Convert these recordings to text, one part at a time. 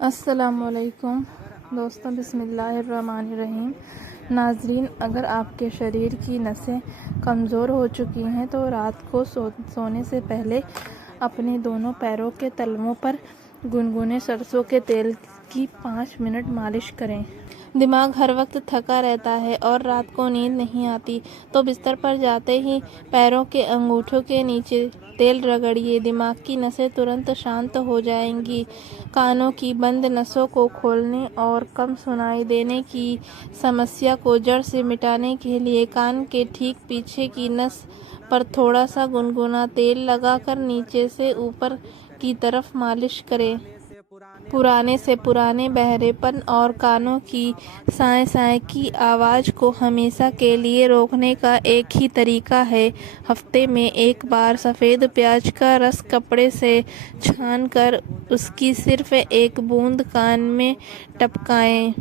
अस्सलामुअलैकुम दोस्तों, बिस्मिल्लाहिर्रहमानिर्रहीम। नाज़रीन, अगर आपके शरीर की नसें कमज़ोर हो चुकी हैं तो रात को सोने से पहले अपने दोनों पैरों के तलवों पर गुनगुने सरसों के तेल की 5 मिनट मालिश करें। दिमाग हर वक्त थका रहता है और रात को नींद नहीं आती, तो बिस्तर पर जाते ही पैरों के अंगूठों के नीचे तेल रगड़िए। दिमाग की नसें तुरंत शांत हो जाएंगी। कानों की बंद नसों को खोलने और कम सुनाई देने की समस्या को जड़ से मिटाने के लिए कान के ठीक पीछे की नस पर थोड़ा सा गुनगुना तेल लगाकर नीचे से ऊपर की तरफ मालिश करें। पुराने से पुराने बहरेपन और कानों की साए साए की आवाज़ को हमेशा के लिए रोकने का एक ही तरीका है। हफ्ते में एक बार सफ़ेद प्याज का रस कपड़े से छानकर उसकी सिर्फ एक बूंद कान में टपकाएं।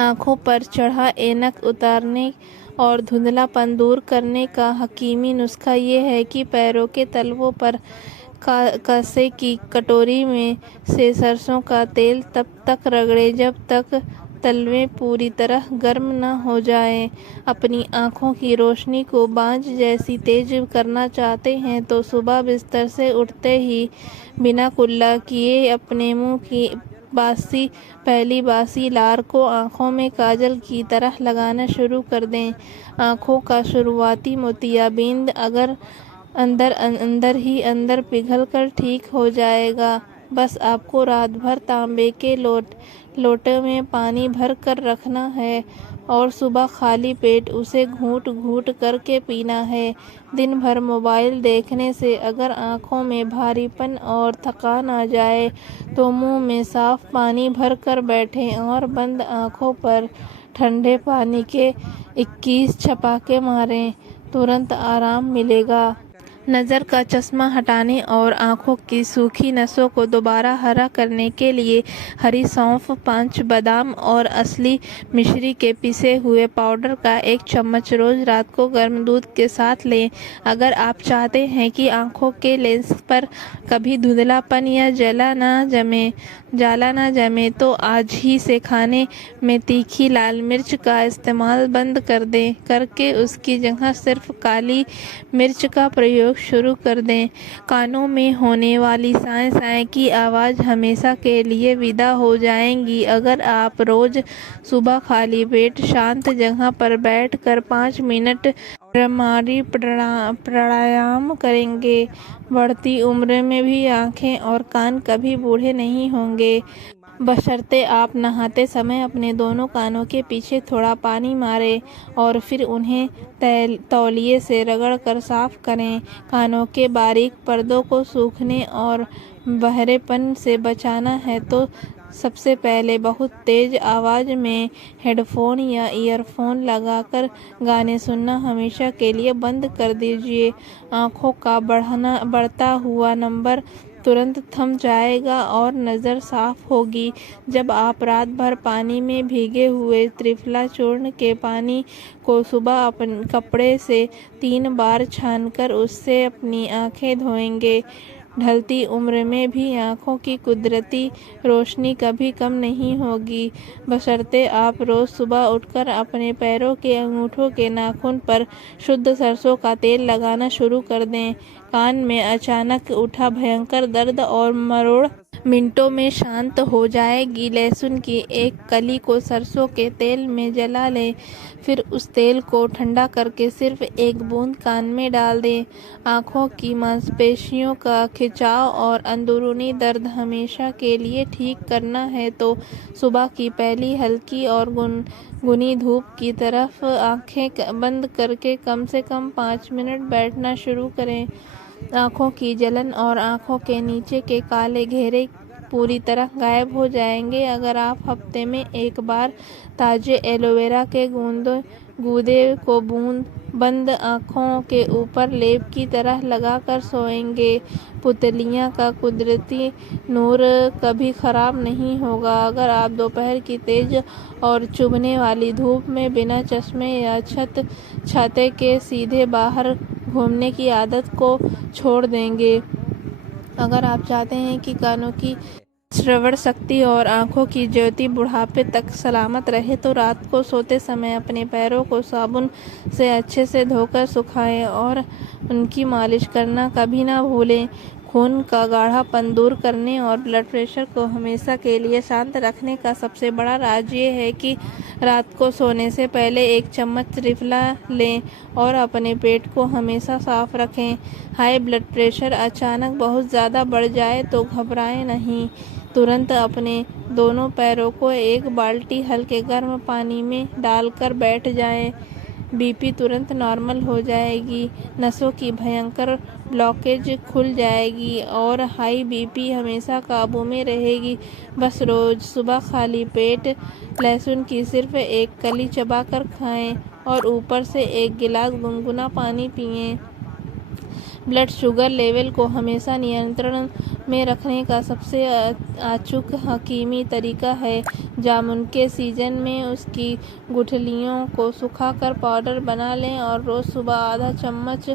आँखों पर चढ़ा ऐनक उतारने और धुंधलापन दूर करने का हकीमी नुस्खा ये है कि पैरों के तलवों पर कांसे की कटोरी में से सरसों का तेल तब तक रगड़े जब तक तलवे पूरी तरह गर्म न हो जाएं। अपनी आँखों की रोशनी को बांझ जैसी तेज करना चाहते हैं तो सुबह बिस्तर से उठते ही बिना कुल्ला किए अपने मुंह की पहली बासी लार को आँखों में काजल की तरह लगाना शुरू कर दें। आँखों का शुरुआती मोतियाबिंद अगर अंदर ही अंदर पिघल कर ठीक हो जाएगा। बस आपको रात भर तांबे के लोटे में पानी भर कर रखना है और सुबह खाली पेट उसे घूंट घूंट करके पीना है। दिन भर मोबाइल देखने से अगर आँखों में भारीपन और थकान आ जाए तो मुंह में साफ पानी भर कर बैठें और बंद आँखों पर ठंडे पानी के 21 छपाके मारें। तुरंत आराम मिलेगा। नज़र का चश्मा हटाने और आँखों की सूखी नसों को दोबारा हरा करने के लिए हरी सौंफ, 5 बादाम और असली मिश्री के पिसे हुए पाउडर का 1 चम्मच रोज़ रात को गर्म दूध के साथ लें। अगर आप चाहते हैं कि आँखों के लेंस पर कभी धुंधलापन या जाला ना जमे तो आज ही से खाने में तीखी लाल मिर्च का इस्तेमाल बंद कर दें करके उसकी जगह सिर्फ काली मिर्च का प्रयोग शुरू कर दें। कानों में होने वाली साए साए की आवाज़ हमेशा के लिए विदा हो जाएंगी अगर आप रोज़ सुबह खाली पेट शांत जगह पर बैठकर 5 मिनट भ्रामरी प्राणायाम करेंगे। बढ़ती उम्र में भी आँखें और कान कभी बूढ़े नहीं होंगे, बशर्ते आप नहाते समय अपने दोनों कानों के पीछे थोड़ा पानी मारें और फिर उन्हें तौलिए से रगड़कर साफ करें। कानों के बारीक पर्दों को सूखने और बहरेपन से बचाना है तो सबसे पहले बहुत तेज़ आवाज़ में हेडफोन या ईयरफोन लगाकर गाने सुनना हमेशा के लिए बंद कर दीजिए। आँखों का बढ़ता हुआ नंबर तुरंत थम जाएगा और नज़र साफ होगी जब आप रात भर पानी में भीगे हुए त्रिफला चूर्ण के पानी को सुबह अपने कपड़े से 3 बार छानकर उससे अपनी आँखें धोएंगे। ढलती उम्र में भी आँखों की कुदरती रोशनी कभी कम नहीं होगी, बशर्ते आप रोज़ सुबह उठकर अपने पैरों के अंगूठों के नाखून पर शुद्ध सरसों का तेल लगाना शुरू कर दें। कान में अचानक उठा भयंकर दर्द और मरोड़ मिनटों में शांत हो जाएगी। लहसुन की एक कली को सरसों के तेल में जला लें, फिर उस तेल को ठंडा करके सिर्फ 1 बूंद कान में डाल दें। आँखों की मांसपेशियों का खिंचाव और अंदरूनी दर्द हमेशा के लिए ठीक करना है तो सुबह की पहली हल्की और गुनगुनी धूप की तरफ आँखें बंद करके कम से कम 5 मिनट बैठना शुरू करें। आँखों की जलन और आँखों के नीचे के काले घेरे पूरी तरह गायब हो जाएंगे अगर आप हफ्ते में एक बार ताज़े एलोवेरा के गूदे को बंद आँखों के ऊपर लेप की तरह लगाकर सोएंगे। पुतलियाँ का कुदरती नूर कभी ख़राब नहीं होगा। अगर आप दोपहर की तेज़ और चुभने वाली धूप में बिना चश्मे या छाते के सीधे बाहर घूमने की आदत को छोड़ देंगे। अगर आप चाहते हैं कि कानों की श्रवण शक्ति और आँखों की ज्योति बुढ़ापे तक सलामत रहे तो रात को सोते समय अपने पैरों को साबुन से अच्छे से धोकर सुखाएं और उनकी मालिश करना कभी ना भूलें। खून का गाढ़ापन दूर करने और ब्लड प्रेशर को हमेशा के लिए शांत रखने का सबसे बड़ा राज ये है कि रात को सोने से पहले 1 चम्मच त्रिफला लें और अपने पेट को हमेशा साफ रखें। हाई ब्लड प्रेशर अचानक बहुत ज़्यादा बढ़ जाए तो घबराएं नहीं। तुरंत अपने दोनों पैरों को 1 बाल्टी हल्के गर्म पानी में डालकर बैठ जाएं। बीपी तुरंत नॉर्मल हो जाएगी, नसों की भयंकर ब्लॉकेज खुल जाएगी और हाई बीपी हमेशा काबू में रहेगी। बस रोज सुबह खाली पेट लहसुन की सिर्फ 1 कली चबाकर खाएं और ऊपर से 1 गिलास गुनगुना पानी पिएं। ब्लड शुगर लेवल को हमेशा नियंत्रण में रखने का सबसे अचूक हकीमी तरीका है जामुन के सीजन में उसकी गुठलियों को सुखाकर पाउडर बना लें और रोज़ सुबह आधा चम्मच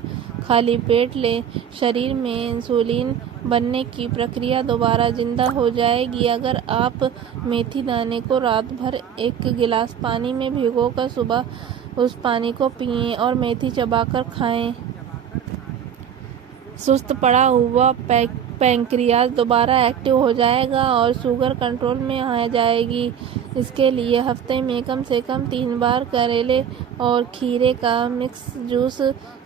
खाली पेट लें। शरीर में इंसुलिन बनने की प्रक्रिया दोबारा जिंदा हो जाएगी अगर आप मेथी दाने को रात भर 1 गिलास पानी में भिगोकर सुबह उस पानी को पिएं और मेथी चबाकर खाएं। सुस्त पड़ा हुआ पैंक्रियाज दोबारा एक्टिव हो जाएगा और शुगर कंट्रोल में आ जाएगी। इसके लिए हफ्ते में कम से कम 3 बार करेले और खीरे का मिक्स जूस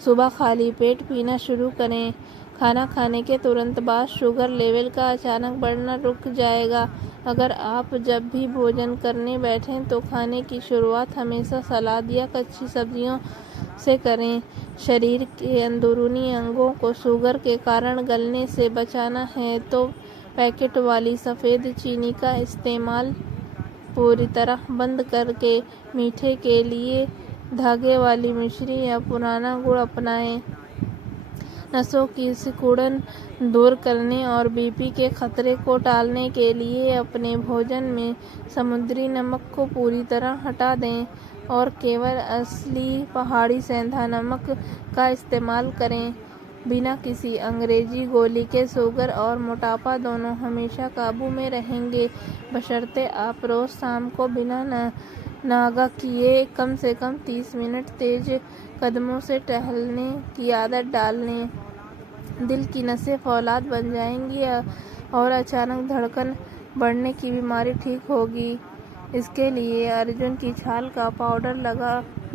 सुबह खाली पेट पीना शुरू करें। खाना खाने के तुरंत बाद शुगर लेवल का अचानक बढ़ना रुक जाएगा। अगर आप जब भी भोजन करने बैठें तो खाने की शुरुआत हमेशा सलाद या कच्ची सब्जियों से करें। शरीर के अंदरूनी अंगों को शुगर के कारण गलने से बचाना है तो पैकेट वाली सफ़ेद चीनी का इस्तेमाल पूरी तरह बंद करके मीठे के लिए धागे वाली मिश्री या पुराना गुड़ अपनाएं। नसों की सिकुड़न दूर करने और बीपी के खतरे को टालने के लिए अपने भोजन में समुद्री नमक को पूरी तरह हटा दें और केवल असली पहाड़ी सेंधा नमक का इस्तेमाल करें। बिना किसी अंग्रेजी गोली के शुगर और मोटापा दोनों हमेशा काबू में रहेंगे बशर्ते आप रोज़ शाम को बिना नागा किए कम से कम 30 मिनट तेज कदमों से टहलने की आदत डाल लें। दिल की नसें फौलाद बन जाएंगी और अचानक धड़कन बढ़ने की बीमारी ठीक होगी। इसके लिए अर्जुन की छाल का पाउडर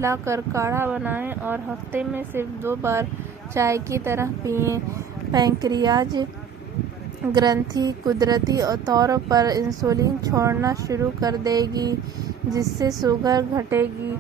लाकर काढ़ा बनाएं और हफ्ते में सिर्फ 2 बार चाय की तरह पिएं। पैंक्रियाज ग्रंथि कुदरती तौर पर इंसुलिन छोड़ना शुरू कर देगी जिससे शुगर घटेगी।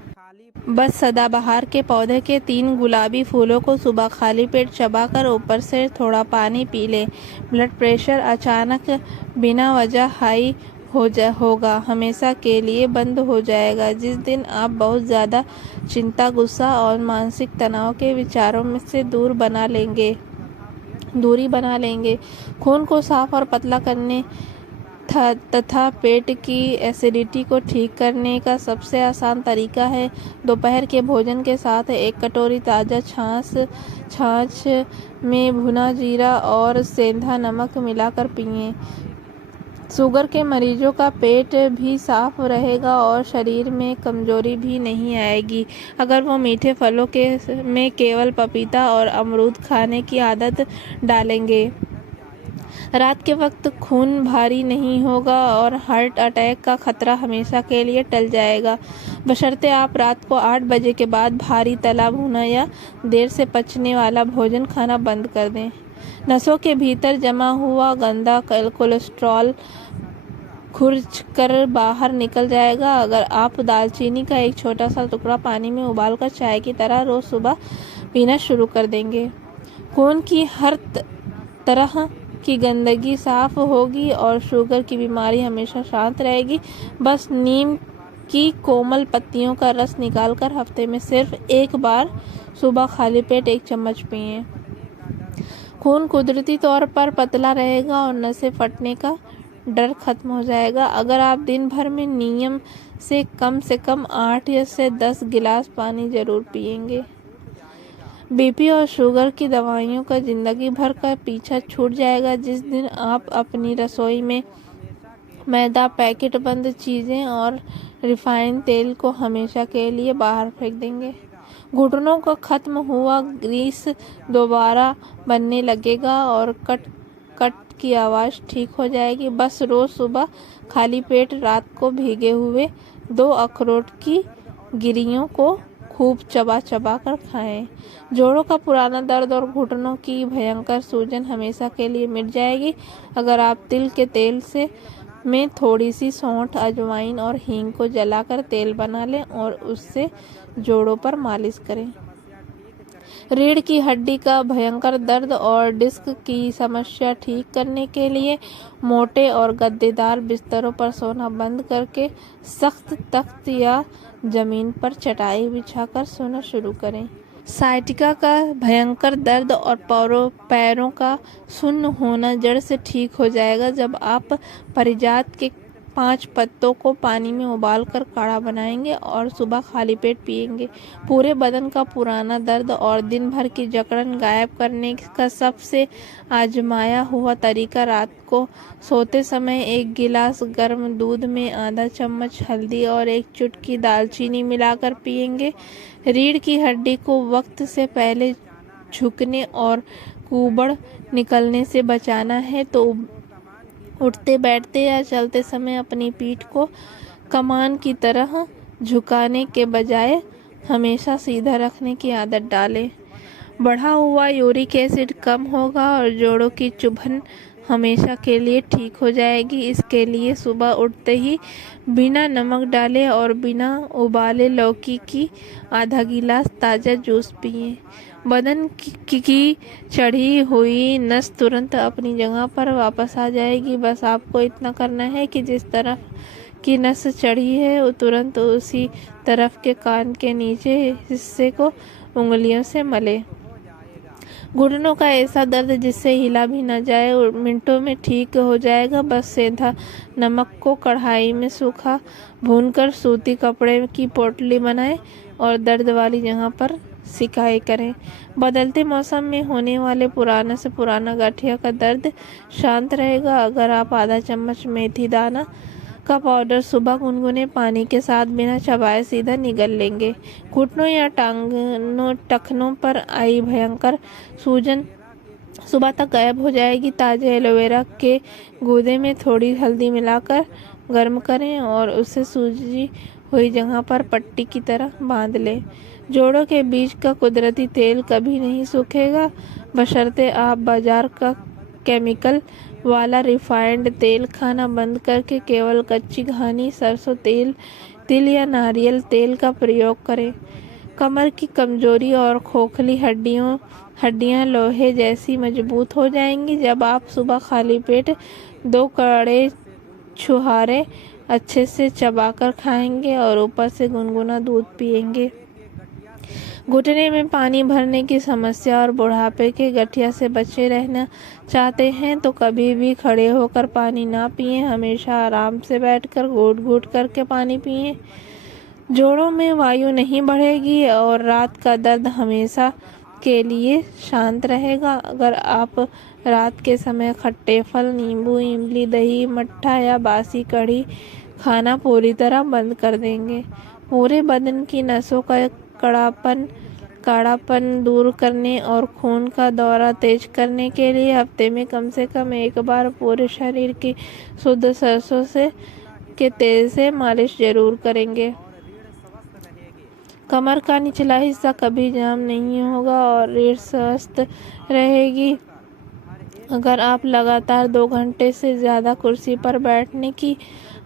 बस सदाबहार के पौधे के 3 गुलाबी फूलों को सुबह खाली पेट चबाकर ऊपर से थोड़ा पानी पी लें। ब्लड प्रेशर अचानक बिना वजह हाई होगा हमेशा के लिए बंद हो जाएगा। जिस दिन आप बहुत ज़्यादा चिंता, गुस्सा और मानसिक तनाव के विचारों में से दूरी बना लेंगे। खून को साफ और पतला करने तथा पेट की एसिडिटी को ठीक करने का सबसे आसान तरीका है दोपहर के भोजन के साथ 1 कटोरी ताज़ा छाछ में भुना जीरा और सेंधा नमक मिलाकर पिएं। शुगर के मरीजों का पेट भी साफ रहेगा और शरीर में कमजोरी भी नहीं आएगी अगर वो मीठे फलों में केवल पपीता और अमरूद खाने की आदत डालेंगे। रात के वक्त खून भारी नहीं होगा और हार्ट अटैक का खतरा हमेशा के लिए टल जाएगा बशर्ते आप रात को 8 बजे के बाद भारी तला भुना या देर से पचने वाला भोजन खाना बंद कर दें। नसों के भीतर जमा हुआ गंदा कोलेस्ट्रॉल खुरच कर बाहर निकल जाएगा अगर आप दालचीनी का 1 छोटा सा टुकड़ा पानी में उबालकर चाय की तरह रोज सुबह पीना शुरू कर देंगे। खून की हर तरह की गंदगी साफ होगी और शुगर की बीमारी हमेशा शांत रहेगी। बस नीम की कोमल पत्तियों का रस निकालकर हफ्ते में सिर्फ 1 बार सुबह खाली पेट 1 चम्मच पिएं। खून कुदरती तौर पर पतला रहेगा और नसें फटने का डर खत्म हो जाएगा अगर आप दिन भर में नियम से कम 8 से 10 गिलास पानी जरूर पिएंगे। बीपी और शुगर की दवाइयों का जिंदगी भर का पीछा छूट जाएगा जिस दिन आप अपनी रसोई में मैदा, पैकेट बंद चीज़ें और रिफाइंड तेल को हमेशा के लिए बाहर फेंक देंगे। घुटनों का खत्म हुआ ग्रीस दोबारा बनने लगेगा और कट कट की आवाज़ ठीक हो जाएगी। बस रोज़ सुबह खाली पेट रात को भीगे हुए 2 अखरोट की गिरियों को खूब चबा चबा कर खाएं। जोड़ों का पुराना दर्द और घुटनों की भयंकर सूजन हमेशा के लिए मिट जाएगी अगर आप तिल के तेल में थोड़ी सी सौंठ, अजवाइन और हींग को जलाकर तेल बना लें और उससे जोड़ों पर मालिश करें। रीढ़ की हड्डी का भयंकर दर्द और डिस्क की समस्या ठीक करने के लिए मोटे और गद्देदार बिस्तरों पर सोना बंद करके सख्त तख्त या जमीन पर चटाई बिछाकर सोना शुरू करें। साइटिका का भयंकर दर्द और पैरों का सुन्न होना जड़ से ठीक हो जाएगा जब आप पारिजात के 5 पत्तों को पानी में उबाल कर काढ़ा बनाएंगे और सुबह खाली पेट पिएंगे। पूरे बदन का पुराना दर्द और दिन भर की जकड़न गायब करने का सबसे आजमाया हुआ तरीका रात को सोते समय 1 गिलास गर्म दूध में आधा चम्मच हल्दी और 1 चुटकी दालचीनी मिलाकर पिएंगे। रीढ़ की हड्डी को वक्त से पहले झुकने और कुबड़ निकलने से बचाना है तो उठते बैठते या चलते समय अपनी पीठ को कमान की तरह झुकाने के बजाय हमेशा सीधा रखने की आदत डालें। बढ़ा हुआ यूरिक एसिड कम होगा और जोड़ों की चुभन हमेशा के लिए ठीक हो जाएगी। इसके लिए सुबह उठते ही बिना नमक डाले और बिना उबाले लौकी की आधा गिलास ताज़ा जूस पिएं। बदन की चढ़ी हुई नस तुरंत अपनी जगह पर वापस आ जाएगी। बस आपको इतना करना है कि जिस तरफ की नस चढ़ी है वो तुरंत उसी तरफ के कान के नीचे हिस्से को उंगलियों से मले। घुटनों का ऐसा दर्द जिससे हिला भी न जाए मिनटों में ठीक हो जाएगा। बस सेंधा नमक को कढ़ाई में सूखा भूनकर सूती कपड़े की पोटली बनाएं और दर्द वाली जगह पर सिकाई करें। बदलते मौसम में होने वाले पुराना से पुराना गठिया का दर्द शांत रहेगा अगर आप आधा चम्मच मेथी दाना का पाउडर सुबह गुनगुने पानी के साथ बिना चबाए सीधा निगल लेंगे। घुटनों या टखनों पर आई भयंकर सूजन सुबह तक गायब हो जाएगी। ताजे एलोवेरा के गूदे में थोड़ी हल्दी मिलाकर गर्म करें और उसे सूजी हुई जगह पर पट्टी की तरह बांध लें। जोड़ों के बीच का कुदरती तेल कभी नहीं सूखेगा बशर्ते आप बाजार का केमिकल वाला रिफाइंड तेल खाना बंद करके केवल कच्ची घानी सरसों तेल, तिल या नारियल तेल का प्रयोग करें। कमर की कमजोरी और खोखली हड्डियां लोहे जैसी मजबूत हो जाएंगी जब आप सुबह खाली पेट 2 कड़े छुहारे अच्छे से चबाकर खाएंगे और ऊपर से गुनगुना दूध पिएंगे। घुटने में पानी भरने की समस्या और बुढ़ापे के गठिया से बचे रहना चाहते हैं तो कभी भी खड़े होकर पानी ना पिएं। हमेशा आराम से बैठकर घूट घूट करके पानी पिएं। जोड़ों में वायु नहीं बढ़ेगी और रात का दर्द हमेशा के लिए शांत रहेगा अगर आप रात के समय खट्टे फल, नींबू, इमली, दही, मट्ठा या बासी कढ़ी खाना पूरी तरह बंद कर देंगे। पूरे बदन की नसों का काढ़ापन दूर करने और खून का दौरा तेज करने के लिए हफ्ते में कम से कम 1 बार पूरे शरीर की शुद्ध सरसों के तेल से मालिश जरूर करेंगे। कमर का निचला हिस्सा कभी जाम नहीं होगा और रीढ़ स्वस्थ रहेगी। अगर आप लगातार 2 घंटे से ज़्यादा कुर्सी पर बैठने की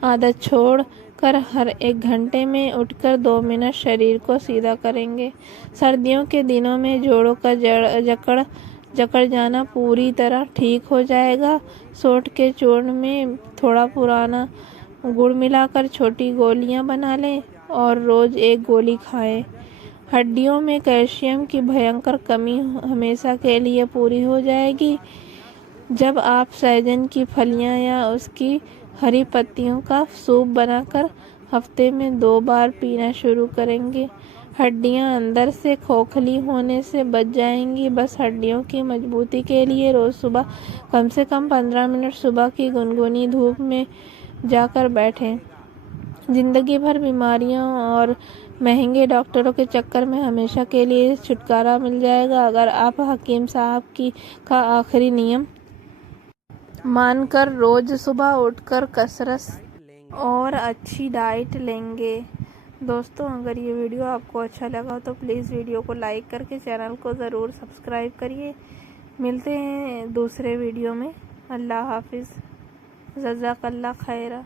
आदत छोड़ कर हर 1 घंटे में उठकर 2 मिनट शरीर को सीधा करेंगे। सर्दियों के दिनों में जोड़ों का जकड़ जाना पूरी तरह ठीक हो जाएगा। सोंठ के चूर्ण में थोड़ा पुराना गुड़ मिलाकर छोटी गोलियां बना लें और रोज 1 गोली खाएं। हड्डियों में कैल्शियम की भयंकर कमी हमेशा के लिए पूरी हो जाएगी जब आप सहजन की फलियां या उसकी हरी पत्तियों का सूप बनाकर हफ्ते में 2 बार पीना शुरू करेंगे। हड्डियां अंदर से खोखली होने से बच जाएंगी। बस हड्डियों की मजबूती के लिए रोज़ सुबह कम से कम 15 मिनट सुबह की गुनगुनी धूप में जाकर बैठें। ज़िंदगी भर बीमारियों और महंगे डॉक्टरों के चक्कर में हमेशा के लिए छुटकारा मिल जाएगा अगर आप हकीम साहब का आखिरी नियम मानकर रोज़ सुबह उठकर कसरत और अच्छी डाइट लेंगे। दोस्तों, अगर ये वीडियो आपको अच्छा लगा तो प्लीज़ वीडियो को लाइक करके चैनल को ज़रूर सब्सक्राइब करिए। मिलते हैं दूसरे वीडियो में। अल्लाह हाफिज़। जज़ाकल्लाह खैरा।